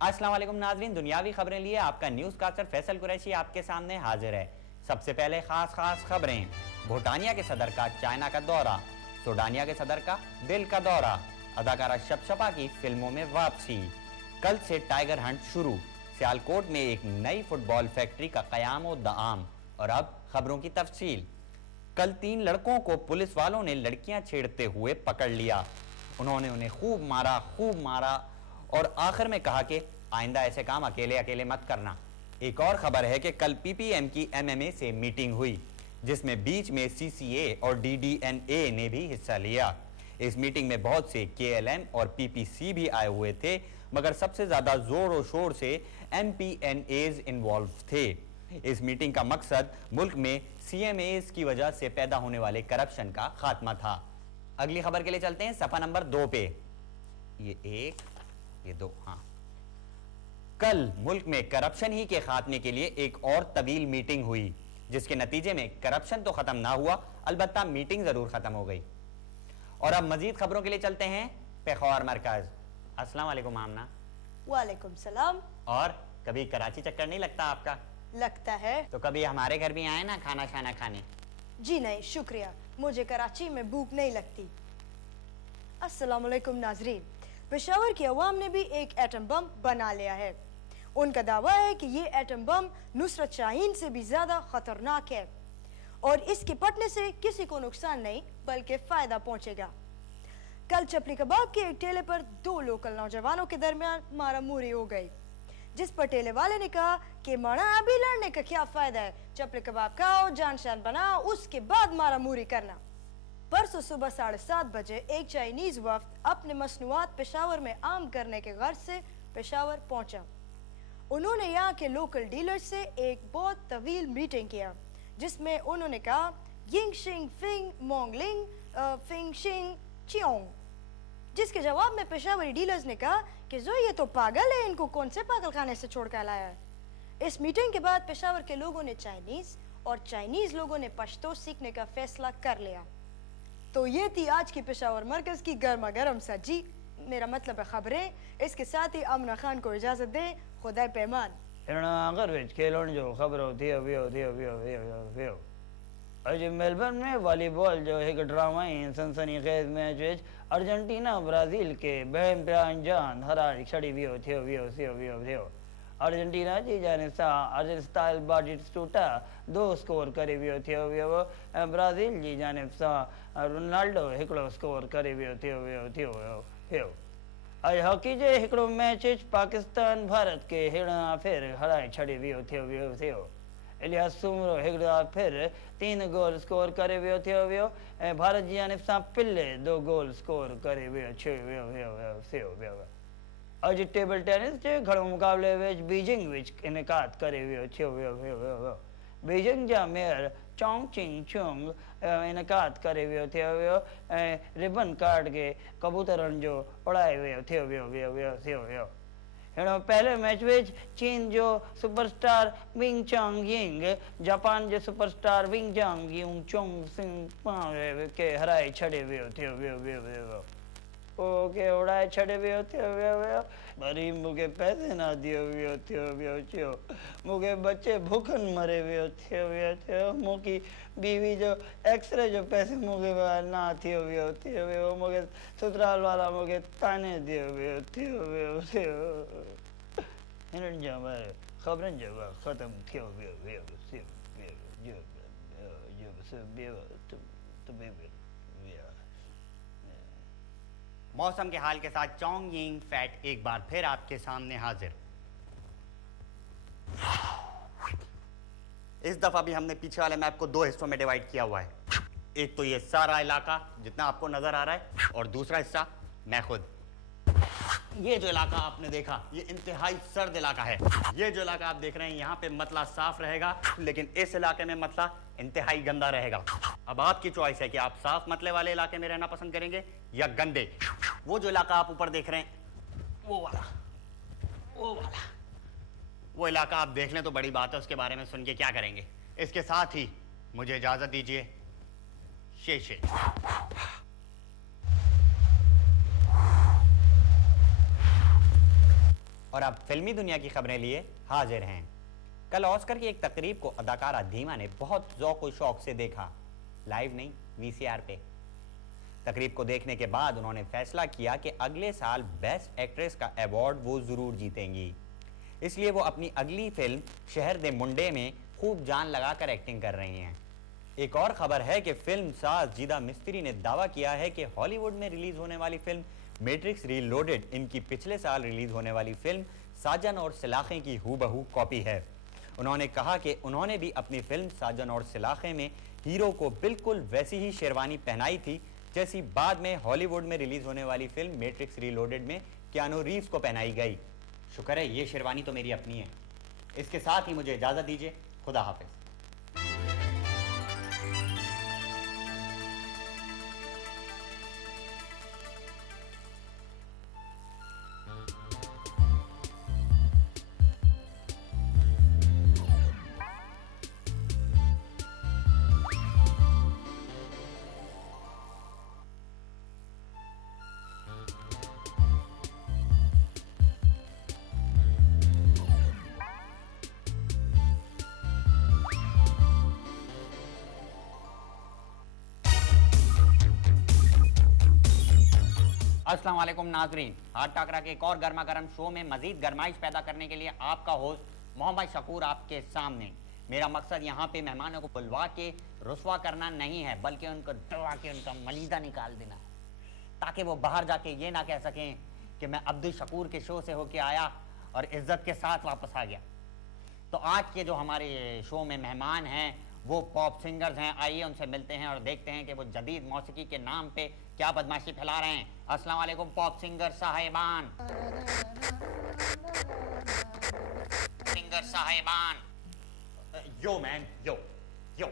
अस्सलाम वालेकुम नाज़रीन, दुनियावी खबरें लिए आपका न्यूज़ कास्टर फैसल कुरैशी आपके सामने हाजिर है। सबसे पहले खास खबरें। भूटानिया के सदर का चाइना का दौरा, सूडानिया के सदर का दिल का दौरा, अदाकारा शपशपा की फिल्मों में वापसी, कल से टाइगर हंट शुरू, सियालकोट में एक नई फुटबॉल फैक्ट्री का क़याम व दआम। और अब खबरों की तफसील। कल 3 लड़कों को पुलिस वालों ने लड़कियां छेड़ते हुए पकड़ लिया। उन्होंने उन्हें खूब मारा और आखिर में कहा कि आइंदा ऐसे काम अकेले अकेले मत करना। एक और खबर है कि कल पीपीएम की एमएमए से मीटिंग हुई, जिसमें बीच में सीसीए और डीडीएनए ने भी हिस्सा लिया। इस मीटिंग में बहुत से केएलएम और पीपीसी भी आए हुए थे, मगर सबसे ज्यादा जोर और शोर से एमपीएनएज इन्वॉल्व थे। इस मीटिंग का मकसद मुल्क में सीएमएज की वजह से पैदा होने वाले करप्शन का खात्मा था। अगली खबर के लिए चलते हैं सफा नंबर 2 पे। ये 1 ये 2। हाँ, कल मुल्क में करप्शन ही के खात्मे के लिए एक और तवील मीटिंग हुई, जिसके नतीजे में करप्शन तो खत्म ना हुआ, अलबत्ता मीटिंग जरूर खत्म हो गई। और अब मजीद खबरों के लिए चलते हैं पेखौर मरकज। अस्सलाम वालेकुम आमना। वालेकुम सलाम। और कभी कराची चक्कर नहीं लगता आपका? लगता है। तो कभी हमारे घर भी आए ना खाना खाना खाने। जी नहीं शुक्रिया, मुझे कराची में भूख नहीं लगती। अस्सलाम वालेकुम नाजरीन। पेशावर की अवाम ने भी एक एटम बम बना लिया है। उनका दावा है कि ये एटम बम नुसरत शाहीन से भी ज्यादा खतरनाक है और इसके फटने से किसी को नुकसान नहीं बल्कि फायदा पहुंचेगा। कल चपली कबाब के एक ठेले पर 2 लोकल नौजवानों के दरमियान मारामारी हो गई, जिस पर ठेले वाले ने कहा कि माना अभी लड़ने का क्या फायदा है, चपली कबाब खाओ, जान शान बनाओ, उसके बाद मारामारी करना। परसों सुबह 7:30 बजे एक चाइनीज वफ्द अपने मसनूआत पेशावर में आम करने के गर्ज से पेशावर पहुंचा। उन्होंने यहाँ के लोकल डीलर्स से एक बहुत तवील मीटिंग किया, जिसमें उन्होंने कहा यिंग शिंग फिंग मोंगलिंग फिंग शिंग चियोंग, जिसके जवाब में पेशावरी डीलर्स ने कहा कि जो ये तो पागल है, इनको कौन से पागल खाने से छोड़ कर लाया है। इस मीटिंग के बाद पेशावर के लोगों ने चाइनीज और चाइनीज लोगों ने पश्तो सीखने का फैसला कर लिया। तो ये थी आज की पेशावर मरकज की गर्मा गर्म सजी, मेरा मतलब है खबरें। इसके साथ ही आमना खान को इजाजत दें, खुदा पैमान। खबर होती है अज मेलबर्न में वॉलीबॉल जो है ड्रामा सनसनीखेज मैच अर्जेंटीना ब्राज़ील के बहन अंजान हरारी छड़ी भी थियो अर्जेंटीना जी जानिब सां अर्जेस्टाइल बाटिस्टूटा 2 स्कोर करे वियो थियो ब्राज़ील जी जानिब सां रोनाल्डो 1 स्कोर करे वियो थियो। अॼु हॉकी जे हिकिड़ो मैच पाकिस्तान भारत के हिड़ा फिर हराए छॾे वियो थियो। इलियास सुमरो 1 बार फिर 3 गोल स्कोर करे वियो थियो ऐं भारत जी जानिब सां पिले 2 गोल स्कोर करे वियो। अॼु टेबल टेनिस जे घणो मुक़ाबले विच बीजिंग विच इनकाद करे वियो। बीजिंग जा मेयर चोंग चिंग चुंग इनकाद करे वियो थियो ऐं रिबन कार्ड के कबूतरनि जो उड़ाए वियो थियो। हिन पहले मैच विच चीन जो सुपरस्टार विंग चांग यिंग जापान जे सुपरस्टार विंग चांग यूंग चोंग सिंग के हराए छॾे वियो थियो। ओके उड़ाए छॾे वियो थियो। वरी मूंखे पैसे न दियो वियो थियो। मूंखे बच्चे भूखनि मरे वियो थियो। मूंखे बीवी जो एक्सरे जो पैसे मूंखे न थियो वियो। मूंखे ससुराल वारा मूंखे ताने दियो वियो थियो। हिननि जा ख़बरनि जो ख़तमु थियो वियो। मौसम के हाल के साथ चोंग यिंग फैट एक बार फिर आपके सामने हाजिर। इस दफा भी हमने पीछे वाले मैप को 2 हिस्सों में डिवाइड किया हुआ है। एक तो ये सारा इलाका जितना आपको नजर आ रहा है, और दूसरा हिस्सा मैं खुद। ये जो इलाका आपने देखा ये इंतहाई सर्द इलाका है। ये जो इलाका आप देख रहे हैं यहाँ पे मतला साफ रहेगा, लेकिन इस इलाके में मतला इंतहाई गंदा रहेगा। अब आपकी चॉइस है कि आप साफ मतले वाले इलाके में रहना पसंद करेंगे या गंदे। वो जो इलाका आप ऊपर देख रहे हैं वो इलाका आप देख लें तो बड़ी बात है, उसके बारे में सुन के क्या करेंगे। इसके साथ ही मुझे इजाजत दीजिए। शेषे और अब फिल्मी दुनिया की खबरें लिए हाजिर हैं। कल ऑस्कर की एक तकरीब को अदाकारा धीमा ने बहुत ज़ौक़ व शौक से देखा, लाइव नहीं वीसीआर पे। तकरीब को देखने के बाद उन्होंने फैसला किया कि अगले साल बेस्ट एक्ट्रेस का अवार्ड वो ज़रूर जीतेंगी, इसलिए वो अपनी अगली फिल्म शहर दे मुंडे में खूब जान लगाकर एक्टिंग कर रही हैं। एक और खबर है कि फिल्म साज जीदा मिस्त्री ने दावा किया है कि हॉलीवुड में रिलीज होने वाली फिल्म मैट्रिक्स रीलोडेड इनकी पिछले साल रिलीज होने वाली फिल्म साजन और सलाखें की हूबहू कॉपी है। उन्होंने कहा कि उन्होंने भी अपनी फिल्म साजन और सलाखें में हीरो को बिल्कुल वैसी ही शेरवानी पहनाई थी जैसी बाद में हॉलीवुड में रिलीज होने वाली फिल्म मैट्रिक्स रीलोडेड में कियानू रीव्स को पहनाई गई। शुक्र है ये शेरवानी तो मेरी अपनी है। इसके साथ ही मुझे इजाज़त दीजिए, खुदा हाफिज। अस्सलाम वालेकुम नाजरीन, हाथ टाकरा के एक और गर्मा गर्म शो में मजीद गरमाइश पैदा करने के लिए आपका होस्ट मोहम्मद शकूर आपके सामने। मेरा मकसद यहाँ पे मेहमानों को बुलवा के रुस्वा करना नहीं है, बल्कि उनको डरवा के उनका मलीदा निकाल देना, ताकि वो बाहर जाके ये ना कह सकें कि मैं अब्दुल शकूर के शो से होके आया और इज्जत के साथ वापस आ गया। तो आज के जो हमारे शो में मेहमान हैं वो पॉप सिंगर्स हैं। आइए उनसे मिलते हैं और देखते हैं कि वो जदीद मौसीकी के नाम पे क्या बदमाशी फैला रहे हैं। अस्सलाम वालेकुम पॉप सिंगर साहिबान। सिंगर साहिबान। यो मैन, यो यो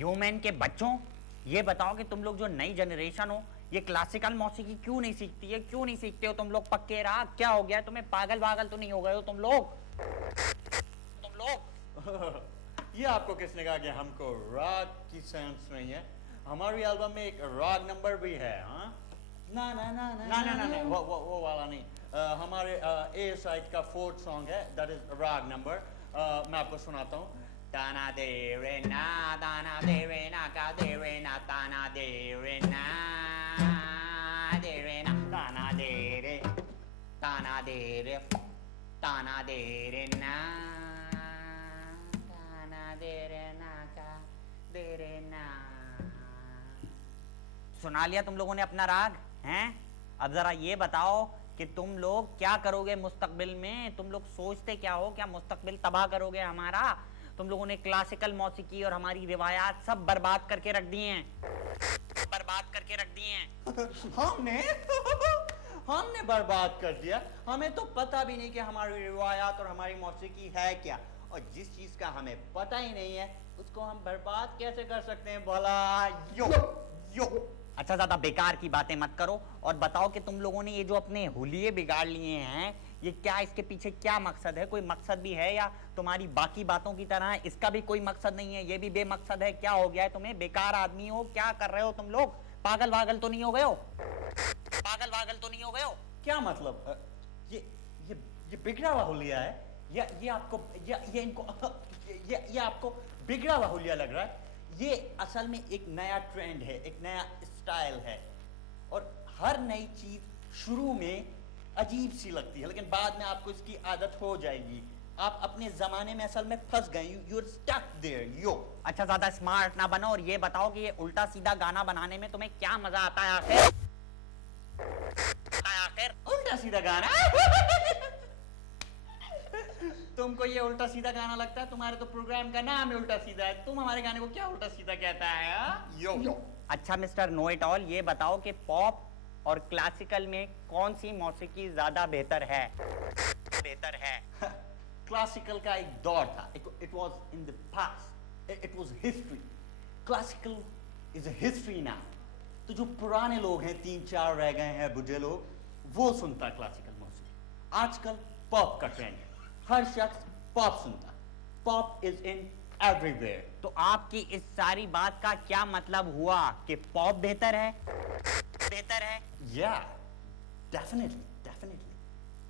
यो मैन के बच्चों, ये बताओ कि तुम लोग जो नई जनरेशन हो ये क्लासिकल मौसीकी क्यों नहीं सीखती है? क्यों नहीं सीखते हो तुम लोग? पक्के राग क्या हो गया तुम्हें? पागल वागल तो नहीं हो गए हो तुम लोग? ये आपको किसने कहा कि हमको राग की सेंस नहीं है? हमारी एल्बम में एक राग नंबर भी है। हाँ, ना ना ना ना ना ना वो वाला नहीं। हमारे ए साइड का 4th सॉन्ग है, दैट इज राग नंबर। मैं आपको सुनाता हूँ। ताना दे रे ना, ताना दे रे ना, का दे रे ना, ताना दे रे ना, दे रे ना, ताना दे रे, ताना दे रे, ताना दे रे ना, ताना दे रे ना, का दे रे ना। सुना लिया तुम लोगों ने अपना राग हैं? अब जरा ये बताओ कि तुम लोग क्या करोगे मुस्तकबिल में? तुम लोग सोचते क्या हो? क्या मुस्तकबिल तबाह करोगे हमारा? तुम लोगों ने क्लासिकल मौसीकी और हमारी रिवायात सब बर्बाद करके रख दिए हैं, बर्बाद करके रख दिए हैं। हमने बर्बाद कर दिया। हमें तो पता भी नहीं कि हमारी रिवायात और हमारी मौसीकी है क्या, और जिस चीज का हमें पता ही नहीं है उसको हम बर्बाद कैसे कर सकते हैं भला? यो यो। अच्छा, ज्यादा बेकार की बातें मत करो और बताओ कि तुम लोगों ने ये जो अपने हुलिये बिगाड़ लिए हैं, ये क्या, इसके पीछे क्या मकसद है? कोई मकसद भी है या तुम्हारी बाकी बातों की तरह इसका भी कोई मकसद नहीं है? ये भी बेमकसद है? क्या हो गया है तुम्हें? बेकार आदमी हो, क्या कर रहे हो तुम लोग? पागल वागल तो नहीं हो गए हो? पागल वागल तो नहीं हो गए हो? क्या मतलब? ये बिगड़ा हुआ हुलिया है या ये आपको ये इनको ये आपको बिगड़ा हुआ हुलिया लग रहा है? ये असल में एक नया ट्रेंड है, एक नया स्टाइल है, और हर नई चीज शुरू में अजीब सी लगती है लेकिन बाद में आपको इसकी आदत हो जाएगी। आप अपने जमाने में असल में फंस गए, यू आर स्टक देयर। यो। अच्छा, ज्यादा स्मार्ट ना बनो और ये बताओ कि ये उल्टा सीधा गाना बनाने में तुम्हें क्या मजा आता है आखिर? आखिर उल्टा सीधा गाना? तुमको ये उल्टा सीधा गाना लगता है? तुम्हारे तो प्रोग्राम का नाम है उल्टा सीधा है, तुम हमारे गाने को क्या उल्टा सीधा कहता है? यो यो। अच्छा मिस्टर नो इट ऑल, ये बताओ कि पॉप और क्लासिकल में कौन सी मौसीकी ज्यादा बेहतर है? बेहतर है। क्लासिकल का एक दौर था, it was in the past, it was history. Classical is a history now. तो जो पुराने लोग हैं, 3-4 रह गए हैं बुढ़े लोग, वो सुनता क्लासिकल मौसीकी। आजकल पॉप का ट्रेंड है, हर शख्स पॉप सुनता। Pop is in everywhere. तो आपकी इस सारी बात का क्या मतलब हुआ कि पॉप बेहतर है? बेहतर है? या डेफिनेटली डेफिनेटली।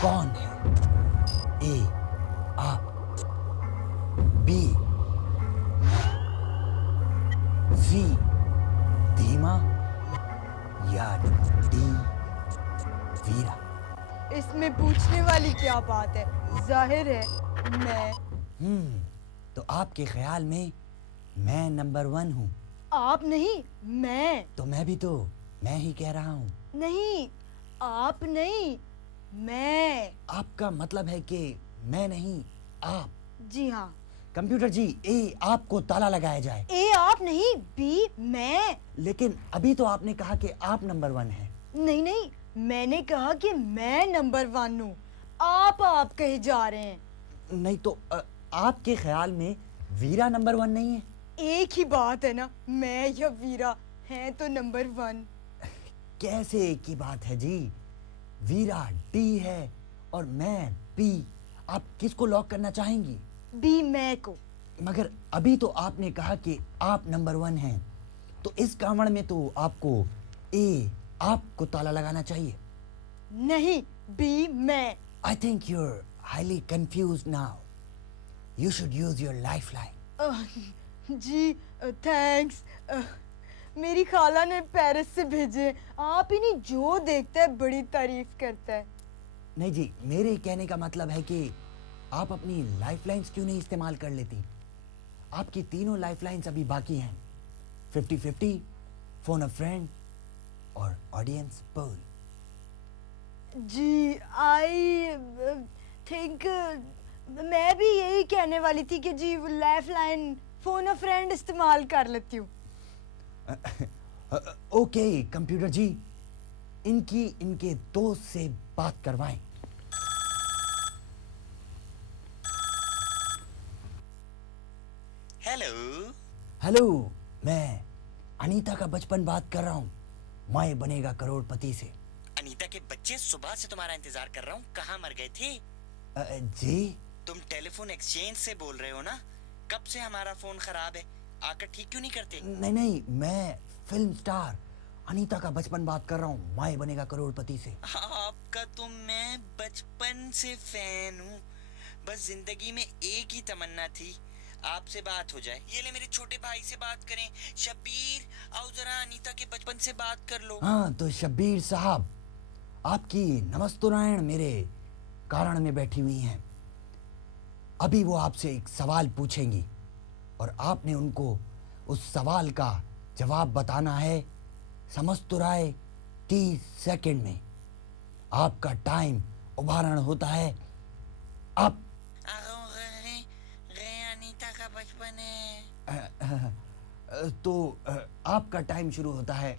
कौन है? ए आप, बी सी धीमा, या डी वीरा? इसमें पूछने वाली क्या बात है? जाहिर है मैं। तो आपके ख्याल में मैं नंबर 1 हूँ? आप नहीं, मैं। तो मैं ही कह रहा हूँ। नहीं, आप नहीं, मैं। आपका मतलब है कि मैं नहीं, आप? जी हाँ। कंप्यूटर जी, ए आपको ताला लगाया जाए। ए आप नहीं, बी मैं। लेकिन अभी तो आपने कहा कि आप नंबर 1 हैं। नहीं नहीं, मैंने कहा कि मैं नंबर 1 हूँ। आप कहे जा रहे हैं। नहीं तो आपके ख्याल में वीरा नंबर 1 नहीं है? एक ही बात है ना, मैं या वीरा हैं तो नंबर 1। कैसे एक ही बात है जी? वीरा डी है और मैं बी। आप किसको लॉक करना चाहेंगी? बी मैं को। मगर अभी तो आपने कहा कि आप नंबर 1 हैं, तो इस कामड़ में तो आपको ए आपको ताला लगाना चाहिए। नहीं, बी मैं। I think you're highly confused now. You should use your lifeline. जी थैंक्स। मेरी खाला ने पेरिस से भेजे। आप ही नहीं, जो देखता है बड़ी तारीफ करता है। नहीं जी, मेरे कहने का मतलब है कि आप अपनी लाइफलाइंस क्यों नहीं इस्तेमाल कर लेती? आपकी तीनों लाइफलाइंस अभी बाकी हैं। 50-50, फोन अ फ्रेंड और ऑडियंस पोल। जी आई थिंक मैं भी यही कहने वाली थी कि जी लाइफलाइन फोन अ फ्रेंड इस्तेमाल कर लेती हूँ। ओके कंप्यूटर जी, इनके दोस्त से बात करवाएं। हेलो, मैं अनीता का बचपन बात कर रहा हूँ, मैं बनेगा करोड़पति से। अनीता के बच्चे, सुबह से तुम्हारा इंतजार कर रहा हूँ, कहाँ मर गए थे? जी तुम टेलीफोन एक्सचेंज से बोल रहे हो ना? कब से हमारा फोन खराब है, आकर ठीक क्यों नहीं करते? नहीं, मैं फिल्म स्टार अनीता का बचपन बात कर रहा हूँ, मैं बनेगा करोड़पति से। आपका तो मैं बचपन से फैन हूँ। बस जिंदगी में एक ही तमन्ना थी, आपसे बात हो जाए। ये ले मेरे छोटे भाई से बात करें। शब्बीर, आओ जरा अनीता के बचपन से बात कर लो। हाँ तो शब्बीर साहब, आपकी नमस्तुरायण मेरे कारण में बैठी हुई हैं। अभी वो आपसे एक सवाल पूछेंगी और आपने उनको उस सवाल का जवाब बताना है समस्तुराय 30 सेकंड में। आपका टाइम उभारण होता है अब। अनीता का बचपन है तो आपका टाइम शुरू होता है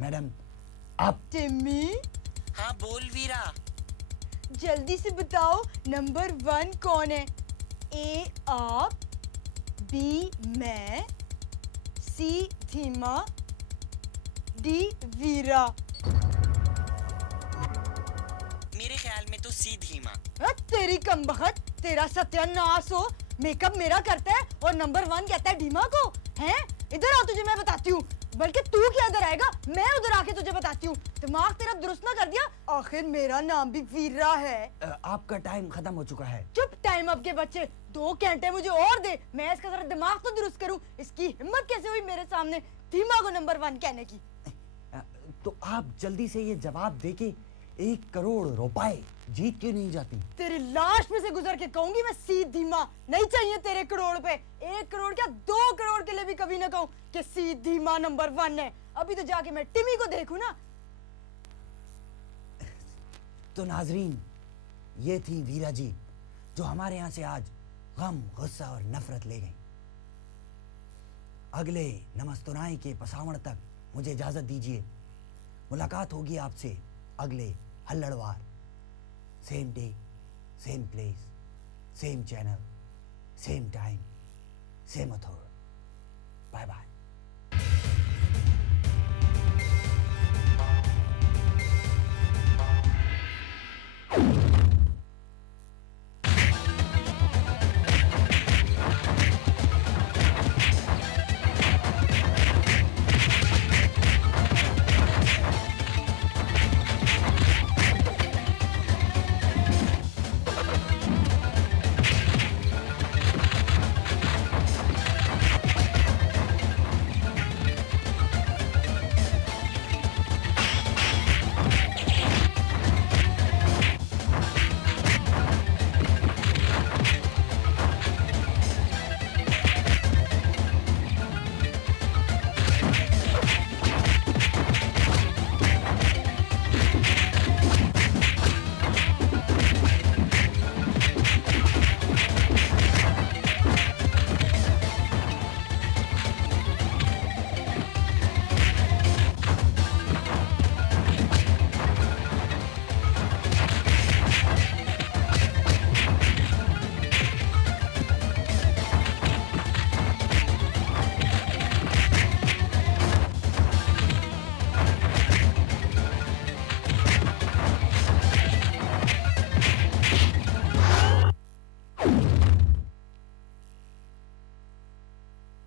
मैडम। आप टिम्मी, हाँ बोल वीरा। जल्दी से बताओ नंबर 1 कौन है? ए आप, बी मैं, सी धीमा, डी वीरा। मेरे ख्याल में तो सी धीमा। तेरी कमबख्त, तेरा सत्यानाश हो। मेकअप मेरा करता है और नंबर 1 कहता है धीमा को। हैं? इधर आ, तुझे मैं बताती हूँ। बल्कि तू क्या इधर आएगा, मैं उधर आके तुझे बताती हूँ। दिमाग तेरा दुरुस्त ना कर दिया? आखिर मेरा नाम भी वीरा है। आपका टाइम खत्म हो चुका है। चुप, टाइम अप के बच्चे। 2 घंटे मुझे और दे, मैं इसका जरा दिमाग तो दुरुस्त करूँ। इसकी हिम्मत कैसे हुई मेरे सामने धीमा को नंबर 1 कहने की? तो आप जल्दी से ये जवाब देके 1 करोड़ रुपए जीत क्यों नहीं जाती? तेरी लाश में से गुजर के कहूंगी मैं सी धीमा। नहीं चाहिए तेरे करोड़ पे। 1 करोड़ क्या 2 करोड़ के लिए भी कभी ना कहूं कि सी धीमा नंबर 1 है। अभी तो जाके मैं टिमी को देखूं ना। तो नाजरीन, ये थी वीरा जी जो हमारे यहाँ से आज गम, गुस्सा और नफरत ले गई। अगले नमस्तुराय के पसावण तक मुझे इजाजत दीजिए। मुलाकात होगी आपसे अगले हल्लड़वार। Same day, same place, same channel, same time, same author. Bye bye.